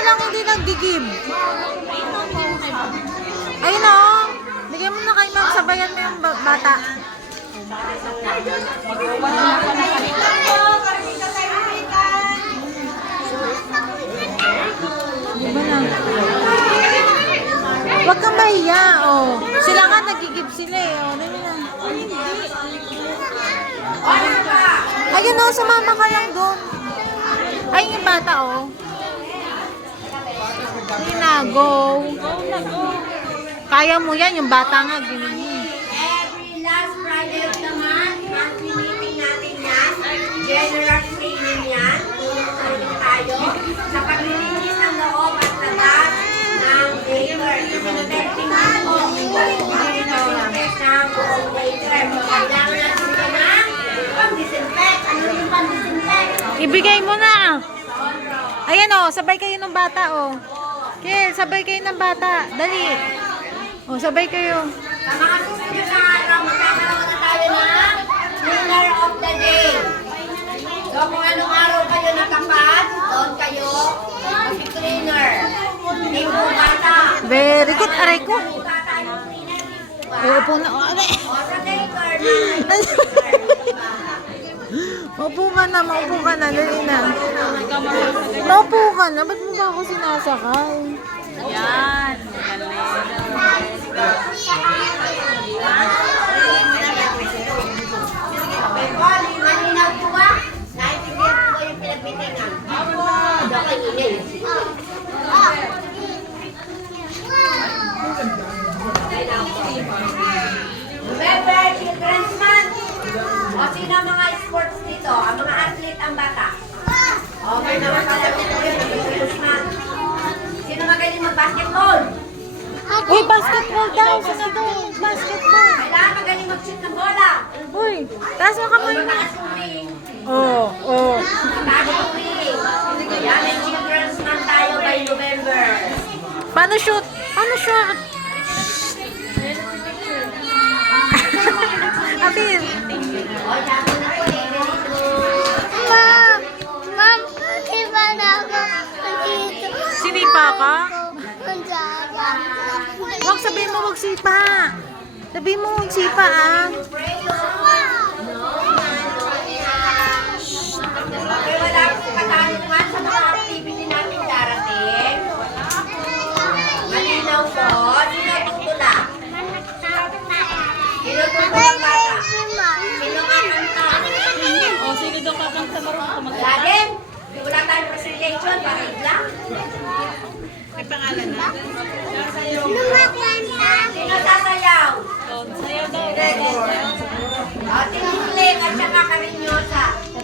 na lang hindi nag-give. Ayun o. Bigyan mo na kay ma'am. Sabayan mo yung bata. Diba na? Huwag kang mahiya. Oh. Sila nga nag-give sila eh. Oh. Dali na. Ayun o. Sumama ka lang doon. Ayun yung bata oh. Sige na. Go. Kaya mo yan. Yung bata nga. Ginini. Every last Friday of the month, monthly meeting natin yan. General training yan. Tulong tayo sa paglilinis ng loob at labas ng waiter. Disinfecting ng buong waiter. Kailangan natin ka ng pang-disinfect. Ano yung pang-disinfect? Ibigay mo na. Ayan o. Sabay kayo ng bata o. Kel, sabay kayo ng bata. Dali. O, sabay kayo. Sa mga susunod na araw, magkakaroon na tayo ng winner of the day. So kung anong araw kayo nakapat, doon kayo mag-cleaner. Hindi po bata. Very good. Aray ko. Bata yung cleaner. Upo na. O, aray. O sa taker na Maupo ka na. Maupo ka na. Dali na. Maupo ka na. Ba't mo ba ako sinasakay? Yan. Oli, malinaw po ba? Naintindihan po ba yung pinagbitingan? Opo. Okay, ingay. November, Children's Month. O sino ang mga sports dito? Ang mga athlete ang bata. Okay naman pala dito yung Children's Month. Sino magaling mag-basketball? Uy, basketball daw. Sana daw. Basketball. Kailangan magaling mag-shoot ng bola. Uy, taas mo kamay mo. Mag-swimming. Oo, oo. Mag-swimming. Yan ang Children's Month tayo by November. Paano shoot? Paano shoot? Apil. O, dami na po eh. Ganito. Ma'am, ma'am, di ba na ako dito? Sinipa ka? Ang dami. Huwag sabihin mo magsipa. Sabihin mo magsipa ah. Okay, wala po katanungan sa mga activity natin darating. Malinaw po. Sino tutula? Sino tutula ang bata? Sino kakanta? O, sino daw kakanta marunong ka Wala din. Wala tayong presentation. Bakit lang? Nagpangalan na? Sino sasayaw? O, sayaw daw. Tingling at saka Karinyosa.